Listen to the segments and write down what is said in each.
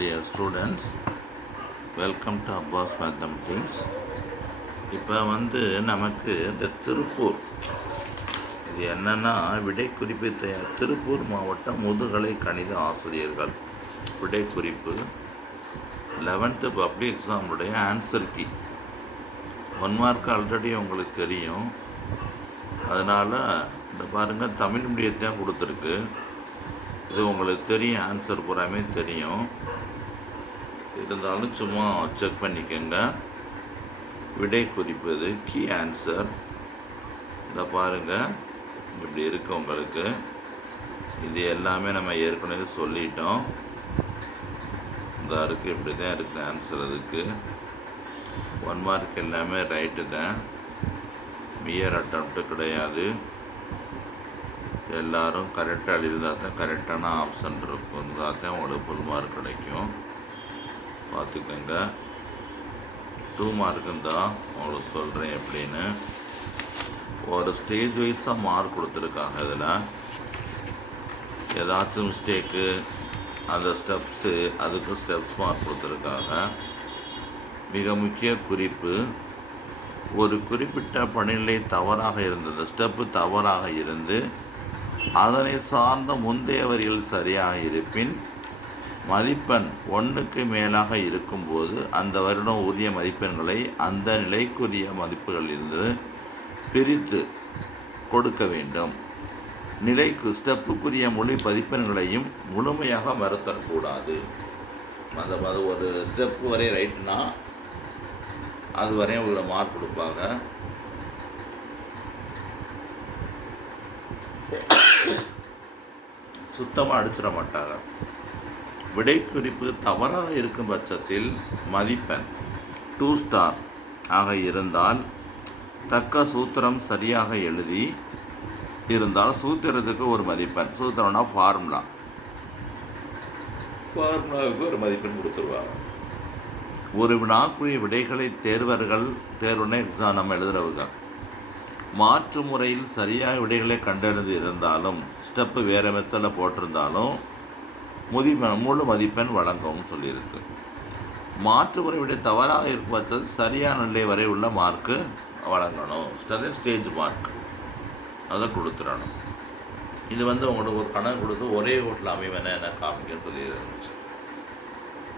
Dear students, welcome to Abbas Mathematics. இப்போ நமக்கு இந்த திருப்பூர் இது என்னென்னா விடை குறிப்பு திருப்பூர் மாவட்ட முதுகலை கணித ஆசிரியர்கள் விடை குறிப்பு 11th பப்ளிக் எக்ஸாமுடைய ஆன்சர் கீ 1 மார்க் ஆல்ரெடி உங்களுக்கு தெரியும். அதனால் இந்த பாருங்கள் தமிழ் மீடியத்தையும் கொடுத்துருக்கு. இது உங்களுக்கு தெரியும், ஆன்சர் பூராமே தெரியும். இருந்தாலும் சும்மா செக் பண்ணிக்கோங்க. விடை குறிப்பு இது கீ ஆன்சர். இதை பாருங்கள், இப்படி இருக்கு உங்களுக்கு. இது எல்லாமே நம்ம ஏற்கனவே சொல்லிட்டோம். இந்த இருக்குது, இப்படி தான் இருக்குது ஆன்சர். அதுக்கு 1 மார்க் எல்லாமே ரைட்டு தான், மியர் அட்டம்ப்ட்டு கிடையாது. எல்லோரும் கரெக்டாக எழுதிதான் தான் கரெக்டான ஆப்ஷன் இருக்கும். இருந்தால் தான் உங்களுக்கு ஃபுல் மார்க் கிடைக்கும். பார்த்துக்கோங்க. 2 மார்க்குன்னு தான் உங்களுக்கு சொல்கிறேன் எப்படின்னு. ஒரு ஸ்டேஜ் வைஸாக மார்க் கொடுத்துருக்காங்க. இதில் ஏதாச்சும் மிஸ்டேக்கு அந்த ஸ்டெப்ஸு அதுக்கு ஸ்டெப்ஸ் மார்க் கொடுத்துருக்காங்க. மிக முக்கிய குறிப்பு, ஒரு குறிப்பிட்ட பணிநிலை தவறாக இருந்தது, ஸ்டெப்பு தவறாக இருந்து அதனை சார்ந்த முந்தைய வரிகள் சரியாக இருப்பின் மதிப்பெண் 1க்கு மேலாக இருக்கும்போது அந்த வருடம் உரிய மதிப்பெண்களை அந்த நிலைக்குரிய மதிப்புகளிலிருந்து பிரித்து கொடுக்க வேண்டும். நிலைக்கு ஸ்டெப்புக்குரிய மொழி மதிப்பெண்களையும் முழுமையாக மறுத்தரக்கூடாது. அந்த ஒரு ஸ்டெப்பு வரை ரைட்டுனா அது வரையும் உங்களை மார்க் கொடுப்பாங்க. சுத்தமாக அடிச்சிட மாட்டாங்க. விடை குறிப்பு தவறாக இருக்கும் பட்சத்தில் மதிப்பெண் 2 ஸ்டார் ஆக இருந்தால் தக்க சூத்திரம் சரியாக எழுதி இருந்தால் சூத்திரத்துக்கு ஒரு மதிப்பெண். சூத்திரம்னா ஃபார்முலாவுக்கு ஒரு மதிப்பெண் கொடுத்துருவாங்க. ஒரு வினாக்குரிய விடைகளை தேர்வுன எக்ஸாம் நம்ம எழுதுறவங்க மாற்று முறையில் சரியாக விடைகளை கண்டறிந்து இருந்தாலும் ஸ்டெப்பு வேறு மெத்தடில் போட்டிருந்தாலும் முழு மதிப்பெண் வழங்கவும் சொல்லியிருக்கு. மாற்று முறை விடை தவறாக இருப்பது சரியான நிலை வரை உள்ள மார்க்கு வழங்கணும். ஸ்டேஜ் மார்க் அதை கொடுத்துடணும். இது உங்களுக்கு ஒரு கணக்கு கொடுத்து ஒரே ஓட்டில் அமைவன என காமிக்க சொல்லியிருந்துச்சு.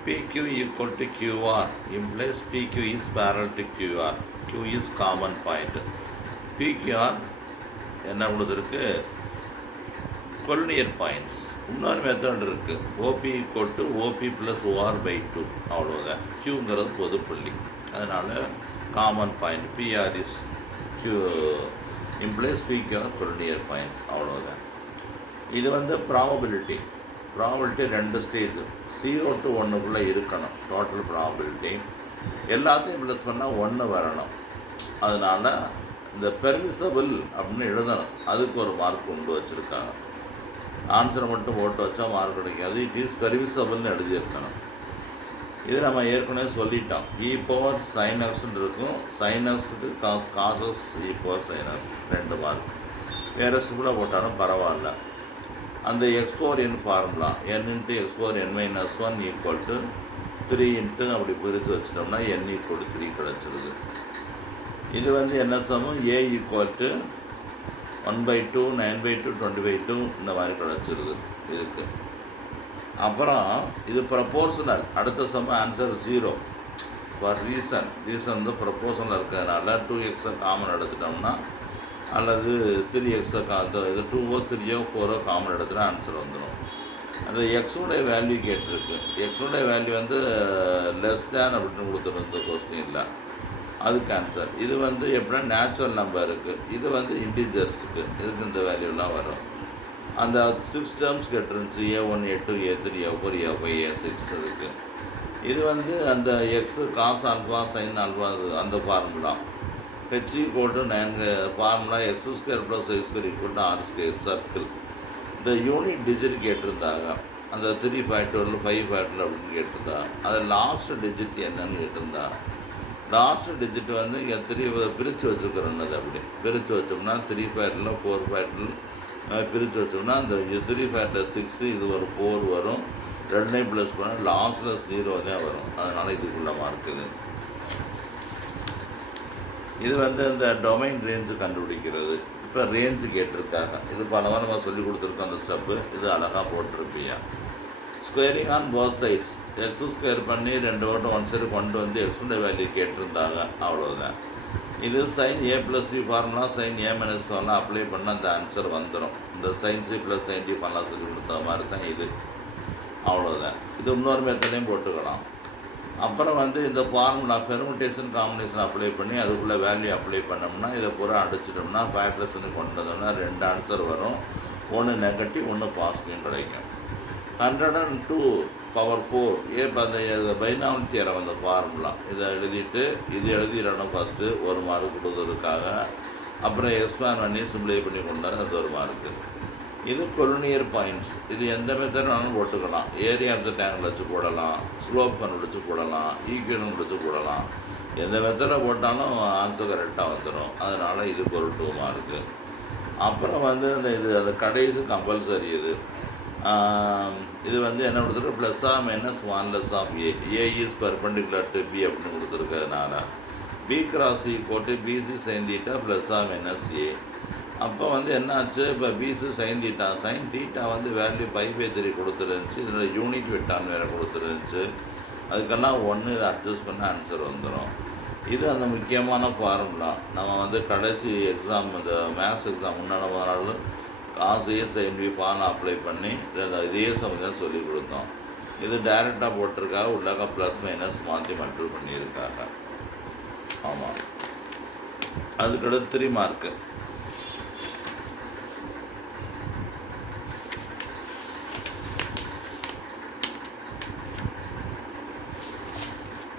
PQ equal to QR implies PQ is parallel to QR. Q is common point. PQR என்ன கொடுத்துருக்கு, கொலினியர் பாயிண்ட்ஸ். இன்னொரு மெத்தட் இருக்குது, OP equal to OP plus OR/2. அவ்வளோதான். Qங்கிறது பொதுப்புள்ளி, அதனால் common point. PR is Q implies PQR collinear points. அவ்வளோதான். இது probability 2 stage 0 to 1க்குள்ளே இருக்கணும். Total probability எல்லாத்தையும் ப்ளஸ் பண்ணால் 1 வரணும். அதனால் இந்த பெர்மிசபிள் அப்படின்னு எழுதணும். அதுக்கு ஒரு மார்க் கொண்டு வச்சுருக்காங்க. ஆன்சரை மட்டும் போட்டு வச்சா மார்க் கிடைக்காது. இட் இஸ் பெர்மிசபிள்னு எழுதியிருக்கணும். இது நம்ம ஏற்கனவே சொல்லிட்டோம். e⁻sin x இருக்கும். sin xக்கு cos e⁻sin x 2 மார்க். வேறு சிம்பிளாக போட்டாலும் பரவாயில்ல. அந்த x⁴n formula n × x⁴n-1 equal to 3 அப்படி பிரித்து வச்சிட்டோம்னா n = 3 கிடச்சிருது. இது என்ன சமம், a ஈக்குவல் டு 1/2 9/2 20/2 இந்த மாதிரி கிடச்சிருது இதுக்கு. அப்புறம் இது ப்ரப்போர்ஷனல். அடுத்த சமம் ஆன்சர் 0 ஃபார் ரீசன் ப்ரப்போர்ஷனல் இருக்கிறதுனால 2x காமன் எடுத்துட்டோம்னா அல்லது 3x இது 2ஓ 3ஓ 4ஓ காமன் எடுத்துகிட்டா ஆன்சர் வந்துடும். அந்த எக்ஸோடைய வேல்யூ கேட்டிருக்கு. எக்ஸோடைய வேல்யூ லெஸ் தேன் அப்படின்னு கொடுத்துருந்த கொஸ்டினில், அதுக்கு ஆன்சர். இது எப்படின்னா நேச்சுரல் நம்பருக்கு, இது இன்டிஜர்ஸுக்கு, இதுக்கு இந்த வேல்யூலாம் வரும். அந்த 6 terms கேட்டிருந்துச்சு, A1 A2 A3 A4 A5 A6. அதுக்கு இது அந்த x cos alpha sine alpha அந்த formula. H = 9 formula x² + y² = r² circle. இந்த யூனிட் டிஜிட் கேட்டிருந்தாங்க. அந்த 3 ஃபேக்டோரியல் 5 ஃபேக்டோரியல் அப்படின்னு கேட்டிருந்தாங்க. அது லாஸ்ட் டிஜிட் என்னன்னு கேட்டிருந்தாங்க. லாஸ்ட் டிஜிட் இங்கே 3 பிரித்து வச்சுக்கிறோம். அது அப்படி பிரித்து வச்சோம்னா 3 ஃபேக்டரில் 4 ஃபேக்டரில் பிரித்து வச்சோம்னா அந்த 3 ஃபேக்டர் 6, இது ஒரு 4 வரும். ரெண்டையும் ப்ளஸ் பண்ணால் லாஸ்ட்டில் 0 தான் வரும். அதனால் இதுக்குள்ள மார்க் இது வந்து இந்த டொமைன் ரேஞ்சு கண்டுபிடிக்கிறது. இப்போ ரேஞ்சு கேட்டிருக்காங்க. இது பல வாரம் நம்ம சொல்லி கொடுத்துருக்கோம் அந்த ஸ்டெப்பு. இது அழகாக போட்டிருப்பியா. Squaring on both sides x square பண்ணி 2 ஓட்டம் ஒன் சைடு கொண்டு வந்து எக்ஸுடைய வேல்யூ கேட்டிருந்தாங்க. அவ்வளோதான். இது sine A plus B formula sine A minus formula apply பண்ணால் அந்த ஆன்சர் வந்துடும். இந்த sine C plus sine D பண்ணலாம் சொல்லி கொடுத்த மாதிரி தான் இது. அவ்வளோதான். இது இன்னொரு மெத்தடையும் போட்டுக்கலாம். அப்புறம் வந்து இந்த ஃபார்முலா பெர்முடேஷன் காம்பினேஷன் அப்ளை பண்ணி அதுக்குள்ளே வேல்யூ அப்ளை பண்ணோம்னா இதை பூரா அடிச்சிட்டோம்னா 5+1 கொண்டு வந்தோம்னா 2 ஆன்சர் வரும். ஒன்று நெகட்டிவ், ஒன்று பாசிட்டிவ் கிடைக்கும். 102 பவர் 4 அந்த பைனாமியல் தியரம் அந்த ஃபார்முலா இதை எழுதிட்டு இது எழுதிடணும் ஃபஸ்ட்டு 1 மார்க் கொடுத்ததுக்காக. அப்புறம் எக்ஸ்பேண்ட் பண்ணி சிம்பிளை பண்ணி கொண்டு வர அது 1 மார்க்கு. இது கொலினியர் பாயிண்ட்ஸ். இது எந்த மெத்தட் வேணாலும் போட்டுக்கலாம். ஏரியா ஆஃப் த டேங்கிள் வச்சு போடலாம், ஸ்லோப் கண்டுபிடிச்சி போடலாம், ஈக்குவேஷன் பிடிச்சி போடலாம். எந்த மெத்தடில் போட்டாலும் ஆன்சர் கரெக்டாக வந்துடும். அதனால் இதுக்கு ஒரு 2 மார்க்கு. அப்புறம் வந்து அந்த கடைசி கம்பல்சரி இது வந்து என்ன கொடுத்துருக்கு, plus r minus 1 of a is perpendicular to b அப்படின்னு கொடுத்துருக்கிறதுனால b cross equal to b c sine theta plus r minus a. அப்போ வந்து என்னாச்சு, இப்போ பிசி சைன் தீட்டா வந்து வேல்யூ π/3 கொடுத்துருந்துச்சு. இதில் யூனிட் வெட்டான்னு வேறு கொடுத்துருந்துச்சு. அதுக்கெல்லாம் 1 இதை அட்ஜஸ்ட் பண்ண ஆன்சர் வந்துடும். இது அந்த முக்கியமான ஃபார்முலா. நம்ம வந்து கடைசி எக்ஸாம் இந்த மேத்ஸ் எக்ஸாம் முன்னாடி நாள் காசு ஏ சைன் பி ஃபார்முலா அப்ளை பண்ணி இதே சமயம் சொல்லி கொடுத்தோம். இது டைரெக்டாக போட்டிருக்காங்க. உள்ளாக ப்ளஸ் மைனஸ் மாற்றி மல்டிபிள் பண்ணியிருக்காங்க. ஆமாம். அதுக்கடுத்து 3 மார்க்கு.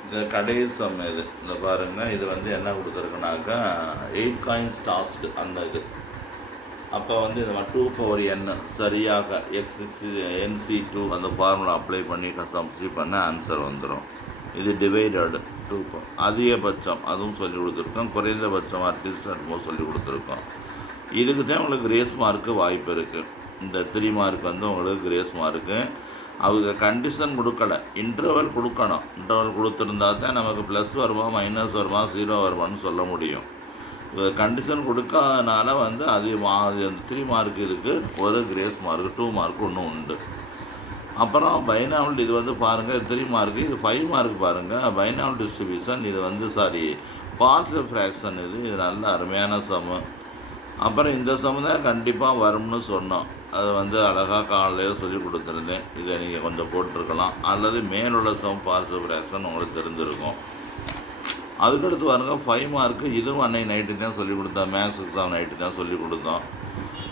இந்த கடைசி சம் இது இந்த பாருங்கள். இது வந்து என்ன கொடுத்துருக்குனாக்கா 8 காயின்ஸ் டாஸ்டு அந்த இது. அப்போ வந்து இது 2/n சரியாக NC2 அந்த ஃபார்முலா அப்ளை பண்ணி சப்ஸ்டிட்யூட் பண்ண ஆன்சர் வந்துடும். இது டிவைடடு 2 அதிகபட்சம் அதுவும் சொல்லி கொடுத்துருக்கோம். குறைந்தபட்சம் அட்லீஸ்ட் அட்மோஸ்ட் சொல்லி கொடுத்துருக்கோம். இதுக்கு தான் உங்களுக்கு கிரேஸ் மார்க்கு வாய்ப்பு இருக்குது. இந்த 3 மார்க் வந்து உங்களுக்கு கிரேஸ் மார்க்கு. அவங்க கண்டிஷன் கொடுக்கல, இன்டர்வல் கொடுக்கணும். இன்டர்வல் கொடுத்துருந்தா தான் நமக்கு ப்ளஸ் வருமா மைனஸ் வருமா 0 வருமானு சொல்ல முடியும். கண்டிஷன் கொடுக்காதனால வந்து அது அந்த 3 மார்க் இதுக்கு ஒரு கிரேஸ் மார்க் 2 மார்க் ஒன்று உண்டு. அப்புறம் பைனாமியல் இது வந்து பாருங்கள் 3 மார்க்கு. இது 5 மார்க் பாருங்கள். பைனாமியல் டிஸ்ட்ரிபியூஷன் இது வந்து பாசிட்டிவ் ஃப்ராக்ஷன் இது நல்ல அருமையான சமு. அப்புறம் இந்த சமு தான் கண்டிப்பாக வரும்னு சொன்னோம். அது வந்து அழகாக காலையில் சொல்லி கொடுத்துருந்தேன். இதை நீங்கள் கொஞ்சம் போட்டிருக்கலாம். அல்லது மேலுள்ள சம் பாசிட்டிவ் ஃப்ராக்ஷன் உங்களுக்கு தெரிஞ்சிருக்கும். அதுக்கடுத்து பாருங்கள் 5 மார்க்கு. இதுவும் அன்னைக்கு நைட்டு தான் சொல்லி கொடுத்தோம். மேத்ஸ் எக்ஸாம் நைட்டு தான் சொல்லி கொடுத்தோம்.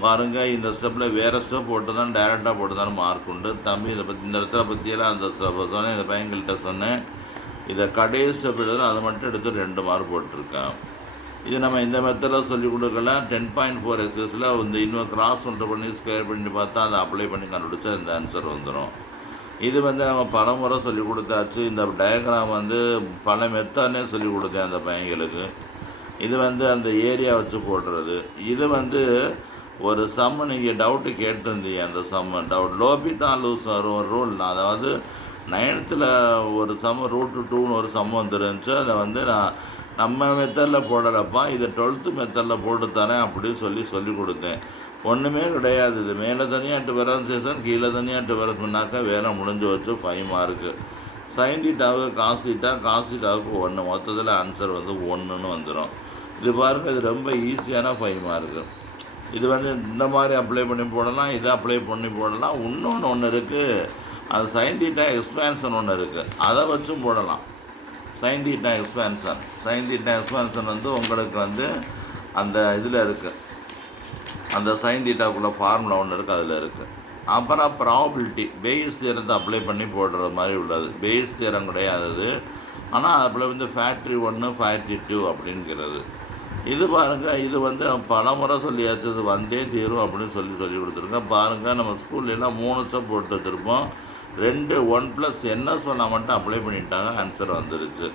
பாருங்கள் இந்த ஸ்டெப்பில் வேறு ஸ்டெப் போட்டு தான் டைரெக்டாக போட்டு தான் மார்க் உண்டு. தம்பி இதை பற்றி இந்த இடத்துல பற்றியெல்லாம் அந்த சொன்னேன். இந்த பையன்கிட்ட சொன்னேன். இதை கடைசி ஸ்டெப் எடுத்து அதை மட்டும் எடுத்து 2 மார்க் போட்டிருக்கேன். இது நம்ம இந்த மெத்தடில் சொல்லிக் கொடுக்கல. 10.4 எக்ஸஸில் இந்த இன்னும் கிராஸ் ஒன்று பண்ணி ஸ்கொயர் பண்ணி பார்த்தா அதை அப்ளை பண்ணி கண்டுபிடிச்சா இந்த ஆன்சர் வந்துடும். இது வந்து நம்ம பல முறை சொல்லிக் கொடுத்தாச்சு. இந்த டயக்ராம் வந்து பல மெத்தட்னே சொல்லிக் கொடுத்தேன் அந்த பையன்களுக்கு. இது வந்து அந்த ஏரியா வச்சு போடுறது. இது வந்து ஒரு சம்மு நீங்கள் டவுட்டு கேட்டிருந்தீங்க. அந்த சம்மு டவுட் லோபிதான் லூஸ் வரும் ஒரு ரூல். அதாவது 9th ஒரு சம்மு √2ன்னு ஒரு சம்மு வந்துருந்துச்சு. அதை வந்து நான் நம்ம மெத்தடில் போடலப்பா, இதை 12th மெத்தடில் போட்டு தரேன் அப்படின்னு சொல்லி கொடுத்தேன். ஒன்றுமே கிடையாது. இது மேலே தனியாக டிஃபரன்சியேஷன் கீழே தனியாக டிஃபரன்ஸ்னாக்கா வேலை முடிஞ்சு வச்சு 5 மார்க்கு. சைன் தீட்டாவுக்கு காஸ் தீட்டாவுக்கு 1 மொத்தத்தில் ஆன்சர் வந்து 1ன்னு வந்துடும். இது பாருங்கள், இது ரொம்ப ஈஸியான 5 மார்க்கு. இது வந்து இந்த மாதிரி அப்ளை பண்ணி போடலாம், இதை அப்ளை பண்ணி போடலாம். இன்னொன்று ஒன்று இருக்குது, அது சைன் தீட்டா எக்ஸ்பேன்ஷன் ஒன்று இருக்குது, அதை வச்சும் போடலாம். சைன் தீட்டா எக்ஸ்பேன்ஷன் வந்து உங்களுக்கு வந்து அந்த இதில் இருக்குது, அந்த சைன் தீட்டாக்குள்ளே ஃபார்முலா ஒன்று இருக்குது, அதில் இருக்குது. அப்புறம் ப்ராபபிலிட்டி பேஸ் தியரத்தை அப்ளை பண்ணி போடுற மாதிரி உள்ளது. பேஸ் தியரம் கிடையாது, ஆனால் அதில் வந்து ஃபேக்ட்ரி 1 ஃபேக்ட்ரி 2 அப்படிங்கிறது. இது பாருங்கள், இது வந்து பல முறை சொல்லியாச்சு, இது வந்தே தீரும் அப்படின்னு சொல்லி கொடுத்துருக்கேன். பாருங்கள், நம்ம ஸ்கூல்லாம் 3 ஸ்டெப் போட்டு வச்சுருப்போம். 1+ns மட்டும் அப்ளை பண்ணிட்டாங்க, ஆன்சர் வந்துருச்சு.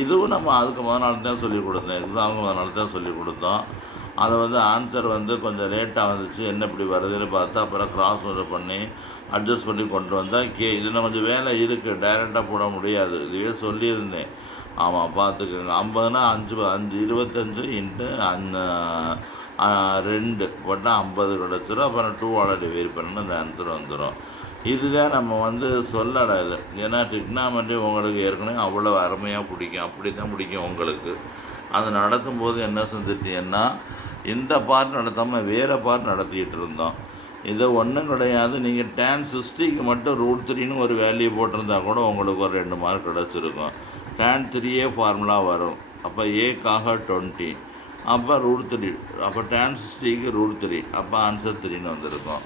இதுவும் நம்ம அதுக்கு முதல் நாள் தான் சொல்லிக் கொடுத்தோம், எக்ஸாமுக்கு முதல் நாள் தான் சொல்லிக் கொடுத்தோம். அதை வந்து ஆன்சர் வந்து கொஞ்சம் லேட்டாக வந்துச்சு, என்ன இப்படி வருதுன்னு பார்த்து அப்புறம் கிராஸ் ஓவர் பண்ணி அட்ஜஸ்ட் பண்ணி கொண்டு வந்தால் இதில் கொஞ்சம் வேலை இருக்குது, டைரெக்டாக போட முடியாது. இதுவே சொல்லியிருந்தேன். ஆமாம் பார்த்துக்கோங்க. 50னா 5 25 இன்ட்டு 2 போட்டால் 50 கிடச்சிரும். அப்புறம் 2 ஆல் டிவைட் பண்ணணும், அந்த ஆன்சர் வந்துடும். இதுதான் நம்ம வந்து சொல்லலை இது. ஏன்னா டிக்னாமெட்ரி உங்களுக்கு ஏற்கனவே அவ்வளோ அருமையாக பிடிக்கும், அப்படி தான் பிடிக்கும் உங்களுக்கு. அது நடத்தும்போது என்ன செஞ்சுட்டீங்கன்னா, இந்த பார்ட் நடத்தாமல் வேறு பார்ட் நடத்திக்கிட்டு இருந்தோம். இது ஒன்றும் கிடையாது. நீங்கள் tan 60க்கு மட்டும் √3ன்னு ஒரு வேல்யூ போட்டிருந்தா கூட உங்களுக்கு ஒரு 2 மார்க் கிடச்சிருக்கும். tan 3a ஃபார்முலா வரும். அப்போ ஏக்காக 20, அப்போ √3, அப்போ tan 60க்கு √3, அப்போ ஆன்சர் 3ன்னு வந்திருக்கும்.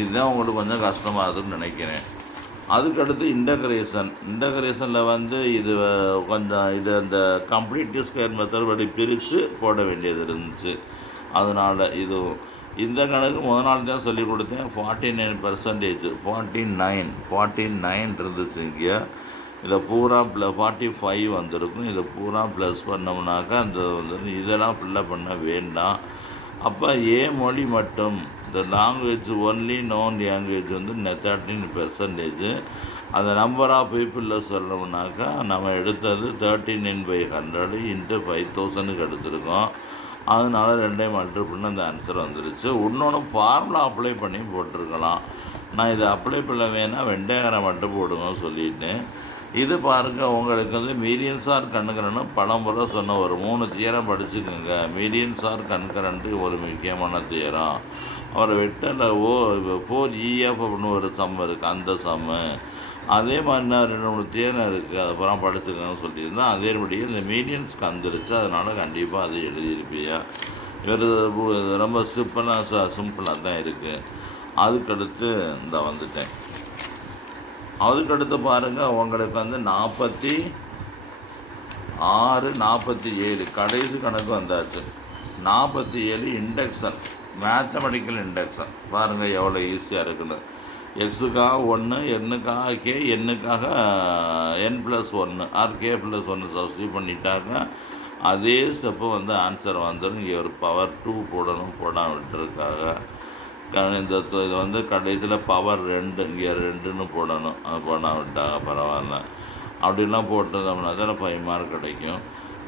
இதுதான் உங்களுக்கு கொஞ்சம் கஷ்டமாக இருக்குதுன்னு நினைக்கிறேன். அதுக்கடுத்து இன்டகிரேஷனில் வந்து இது கொஞ்சம் அந்த கம்ப்ளீட் ஸ்கொயர் மெத்தட் படி பிரித்து போட வேண்டியது இருந்துச்சு. அதனால் இதுவும் இந்த கணக்கு முதல் நாள் தான் சொல்லிக் கொடுத்தேன். 49% 49 இருந்துச்சு இங்கே. இதில் பூரா 45 வந்திருக்கும். இதை பூரா ப்ளஸ் பண்ணோம்னாக்கா அந்த வந்து இதெல்லாம் ஃபில்லப் பண்ண வேண்டாம். அப்போ மொழி மட்டும் இந்த லாங்குவேஜ் ஒன்லி நோன் லாங்குவேஜ் வந்து 13%. அந்த நம்பர் ஆஃப் பீப்புளில் சொல்லணும்னாக்கா நம்ம எடுத்தது 39/100 இன்ட்டு 5000க்கு எடுத்திருக்கோம். அதனால 2 மல்டிப்ளை பண்ண அந்த ஆன்சர் வந்துருச்சு. இன்னொன்று ஃபார்முலா அப்ளை பண்ணி போட்டிருக்கலாம். நான் இதை அப்ளை பண்ண வேணால் வெண்டைக்காரை மட்டும் போடுங்க சொல்லிட்டேன். இது பாருங்கள், உங்களுக்கு வந்து மீடியன்ஸ் ஆர் கண்கரன்னு பலமுறை சொன்ன ஒரு 3 தியரம் படிச்சுக்கோங்க. மீடியன்ஸ் ஆர் கண்கரண்ட்டு ஒரு முக்கியமான தியரம். அப்புறம் வெட்டல 4EF அப்படின்னு ஒரு சம் இருக்குது, அந்த சம்மு. அதே மாதிரி நான் 2-3 தியரம் இருக்குது, அதுக்கப்புறம் படிச்சுக்கோங்கன்னு சொல்லியிருந்தேன். அதேபடியே இந்த மீடியன்ஸ்க்கு வந்துருச்சு. அதனால் கண்டிப்பாக அது எழுதியிருப்பியா. வேறு ரொம்ப சிம்பிளாக தான் இருக்குது. அதுக்கடுத்து இந்த வந்துட்டேன். அதுக்கடுத்து பாருங்கள், உங்களுக்கு வந்து 46 47 கடைசி கணக்கு வந்தாச்சு. 47 இண்டக்ஷன், மேத்தமெட்டிக்கல் இண்டக்ஷன். பாருங்கள் எவ்வளோ ஈஸியாக இருக்குன்னு. எக்ஸுக்காக 1, எண்ணுக்காக கே, எண்ணுக்காக n+1 ஆர் k+1 சப்ஸ்டியூட் பண்ணிட்டாக்க அதே ஸ்டெப்பு வந்து ஆன்சர் வந்துடும். இங்கே ஒரு பவர் 2 போடணும், போடாமல் விட்டுருக்காங்க. இந்த இது வந்து கடைசியில் பவர் 2, இங்கே 2ன்னு போடணும், அது போடாமல் விட்டாங்க, பரவாயில்ல. அப்படிலாம் போட்டுருந்தோம்னா தான் 5 மார்க் கிடைக்கும்.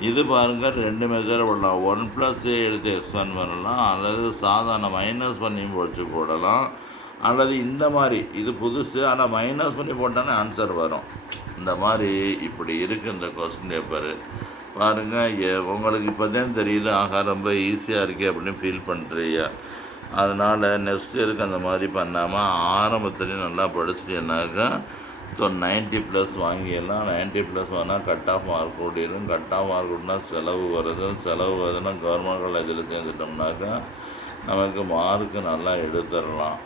இது பாருங்கள், 2 மெத்தட் போடலாம். 1+a எடுத்து எக்ஸ்பேண்ட் பண்ணலாம், அல்லது சாதாரண மைனஸ் பண்ணி வச்சு போடலாம், அல்லது இந்த மாதிரி இது புதுசு, ஆனால் மைனஸ் பண்ணி போட்டாலே ஆன்சர் வரும். இந்த மாதிரி இப்படி இருக்குது இந்த கொஸ்டின் பேப்பரு. பாருங்கள், உங்களுக்கு இப்போ தான் தெரியுது, ஆகா ரொம்ப ஈஸியாக இருக்கே அப்படின்னு ஃபீல் பண்ணுறீங்க. அதனால் நெக்ஸ்ட் இயருக்கு அந்த மாதிரி பண்ணாமல் ஆரம்பத்துலேயும் நல்லா படிச்சிட்டேன்னாக்கா 90+ வாங்கிடலாம். 90+ வாங்கினா கட் ஆஃப் மார்க் ஓடிடும். கட் ஆஃப் மார்க் ஓடினா செலவு வருதுன்னா கவர்மெண்ட் காலேஜில் சேர்ந்துட்டோம்னாக்கா நமக்கு மார்க்கு நல்லா எடுத்துடலாம்.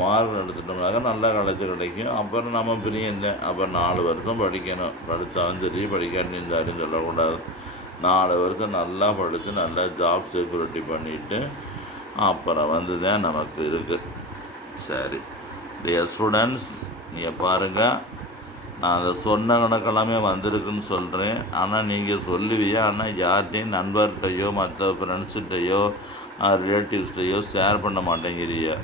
மார்க் எடுத்துட்டோம்னாக்கா நல்ல காலேஜ் கிடைக்கும். அப்புறம் நம்ம பிரியிருந்தேன். அப்புறம் 4 வருஷம் படிக்கணும். படித்தாலும் சரி படிக்காட்டியும் சரின்னு சொல்லக்கூடாது. 4 வருஷம் நல்லா படித்து நல்லா ஜாப் செக்யூரிட்டி பண்ணிவிட்டு அப்புறம் வந்து தான் நமக்கு இருக்குது. சரி டியர் ஸ்டூடெண்ட்ஸ், நீங்கள் பாருங்கள், நான் அதை சொன்ன கணக்கெல்லாமே வந்திருக்குன்னு சொல்கிறேன். ஆனால் நீங்கள் சொல்லுவீங்க, ஆனால் யார்கிட்டையும் நண்பர்கிட்டையோ மற்ற ஃப்ரெண்ட்ஸ்கிட்டையோ ரிலேட்டிவ்ஸ்கிட்டையோ ஷேர் பண்ண மாட்டேங்கிறீங்க.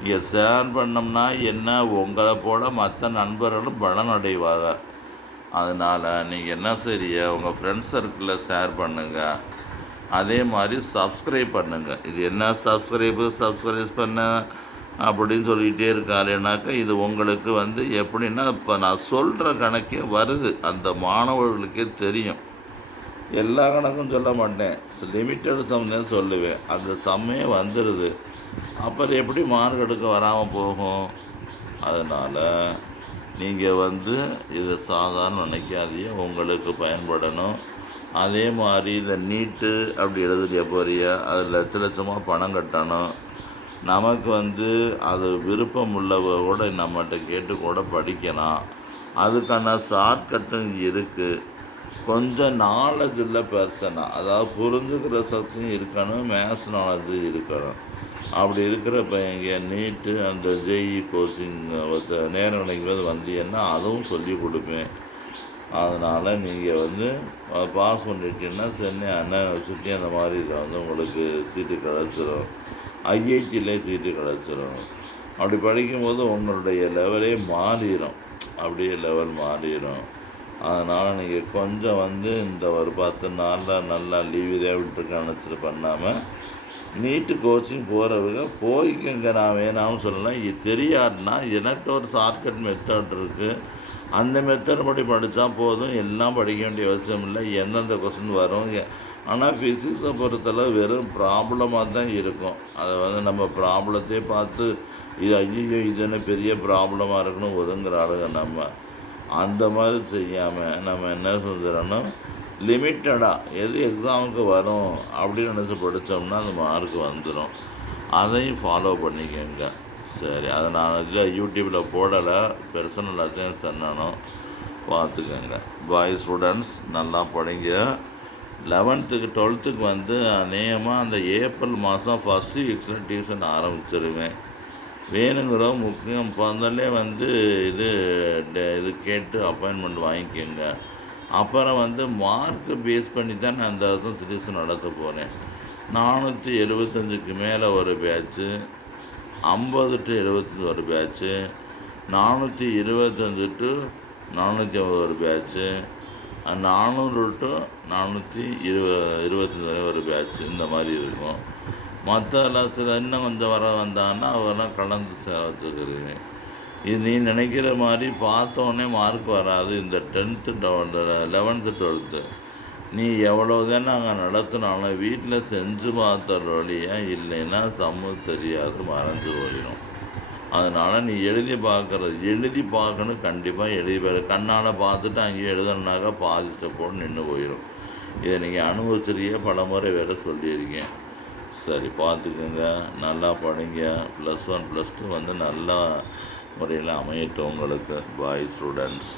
இங்கே ஷேர் பண்ணோம்னா என்ன, உங்களை போல் மற்ற நண்பர்களும் பலன் அடைவாங்க. அதனால் நீங்கள் என்ன செய்றீங்க, உங்கள் ஃப்ரெண்ட்ஸ் சர்க்கிளில் ஷேர் பண்ணுங்கள். அதே மாதிரி சப்ஸ்கிரைப் பண்ணுங்கள். இது என்ன சப்ஸ்கிரைப் பண்ண அப்படின்னு சொல்லிகிட்டே இருக்காருனாக்கா, இது உங்களுக்கு வந்து எப்படின்னா, இப்போ நான் சொல்கிற கணக்கே வருது, அந்த மாணவர்களுக்கே தெரியும். எல்லா கணக்கும் சொல்ல மாட்டேன், லிமிட்டட் சம் தான் சொல்லுவேன். அந்த சம்மே வந்துடுது. அப்புறம் எப்படி மார்க் எடுக்க வராமல் போகும்? அதனால் நீங்கள் வந்து இதை சாதாரண நினைக்காதீங்க, உங்களுக்கு பயன்படணும். அதே மாதிரி இந்த நீட்டு அப்படி எழுதுகிற போறிய அது லட்சமாக பணம் கட்டணும். நமக்கு வந்து அது விருப்பம் உள்ளவ கூட நம்மகிட்ட கேட்டு கூட படிக்கலாம். அதுக்கான ஷார்ட்கட்டும் இருக்குது. கொஞ்சம் நாலேஜ் உள்ள பர்சனாக, அதாவது புரிஞ்சுக்கிற சக்தியும் இருக்கணும், மேத்ஸ் நாலேஜும் இருக்கணும். அப்படி இருக்கிறப்ப இங்கே நீட்டு அந்த ஜேஇ கோச்சிங் நேரம் நினைக்கிறது வந்தீங்கன்னா அதுவும் சொல்லி கொடுப்பேன். அதனால் நீங்கள் வந்து பாஸ் பண்ணிட்டீங்கன்னா சென்னை அண்ணா யூனிவர்சிட்டி அந்த மாதிரி இதில் வந்து உங்களுக்கு சீட்டு கிடச்சிரும். ஐஐடியிலே சீட்டு கிடச்சிரும். அப்படி படிக்கும்போது உங்களுடைய லெவலே மாறிடும், அப்படியே லெவல் மாறிடும். அதனால் நீங்கள் கொஞ்சம் இந்த ஒரு 10 நாளில் நல்லா லீவு இதே விட்டுருக்க நினச்சிட்டு பண்ணாமல் நீட்டு கோச்சிங் போகிறவங்க போய்க்கங்க. நான் வேணாம்னு சொல்லலை. இது தெரியாதுன்னா எனக்கு ஒரு ஷார்ட்கட் மெத்தட் இருக்குது. அந்த மெத்தட் படி படித்தா போதும். எல்லாம் படிக்க வேண்டிய அவசியம் இல்லை. எந்தெந்த கொஸ்டின் வரும். ஆனால் ஃபிசிக்ஸை பொறுத்தளவு வெறும் ப்ராப்ளமாக தான் இருக்கும். அதை நம்ம ப்ராப்ளத்தையே பார்த்து இது ஐயோ இது என்ன பெரிய ப்ராப்ளமாக இருக்குன்னு ஒதுங்குற ஆளுங்க நம்ம. அந்த மாதிரி செய்யாமல் நம்ம என்ன செஞ்சிடறோன்னா லிமிட்டடாக எது எக்ஸாமுக்கு வரும் அப்படின்னு நினச்சி படித்தோம்னா அந்த மார்க் வந்துடும். அதையும் ஃபாலோ பண்ணிக்கோங்க. சரி, அதை நான் இதில் யூடியூப்பில் போடலை, பெர்சனல் எல்லாத்தையும் சொன்னானோ பார்த்துக்கோங்க. பாய் ஸ்டூடெண்ட்ஸ் நல்லா படிங்க. 11th 12th அநேகமாக அந்த ஏப்ரல் மாதம் ஃபஸ்ட்டு வீக்ஸில் டியூஷன் ஆரம்பிச்சிருவேன். வேணுங்கிற முக்கியம் முதல்ல இது கேட்டு அப்பாயின்மெண்ட் வாங்கிக்கோங்க. அப்புறம் மார்க்கு பேஸ் பண்ணி தான் நான் அந்த வருஷம் டியூஷன் நடத்த போகிறேன். 475க்கு மேலே ஒரு பேட்ச்சு, 50 to 75 ஒரு பேட்ச்சு, 425 to 450 ஒரு பேட்ச்சு, 400 to 425 வரை ஒரு பேட்ச்சு, இந்த மாதிரி இருக்கும். மற்ற எல்லாம் சில இன்னும் கொஞ்சம் வந்தாங்கன்னா அவெல்லாம் கலந்து வச்சுக்கிறேன். இது நீ நினைக்கிற மாதிரி பார்த்தோன்னே மார்க் வராது. இந்த 10th 11th 12th நீ எவ்வளோ தான் நாங்கள் நடத்தினாலும் வீட்டில் செஞ்சு பார்த்த வழியாக இல்லைன்னா சம்மு தெரியாது, மறைஞ்சு போயிடும். அதனால் நீ எழுதி பார்க்கணும். கண்டிப்பாக கண்ணால் பார்த்துட்டு அங்கேயே எழுதணுனாக்கா பாதி ஸ்டெப்போடு நின்று போயிடும். இதை நீங்கள் அனுபவிச்சிருக்கே பல முறை வேறு சொல்லியிருக்கேன். சரி, பார்த்துக்குங்க. நல்லா படிங்க. +1 +2 நல்லா முறையில் அமையட்டும் உங்களுக்கு. பாய் ஸ்டூடெண்ட்ஸ்.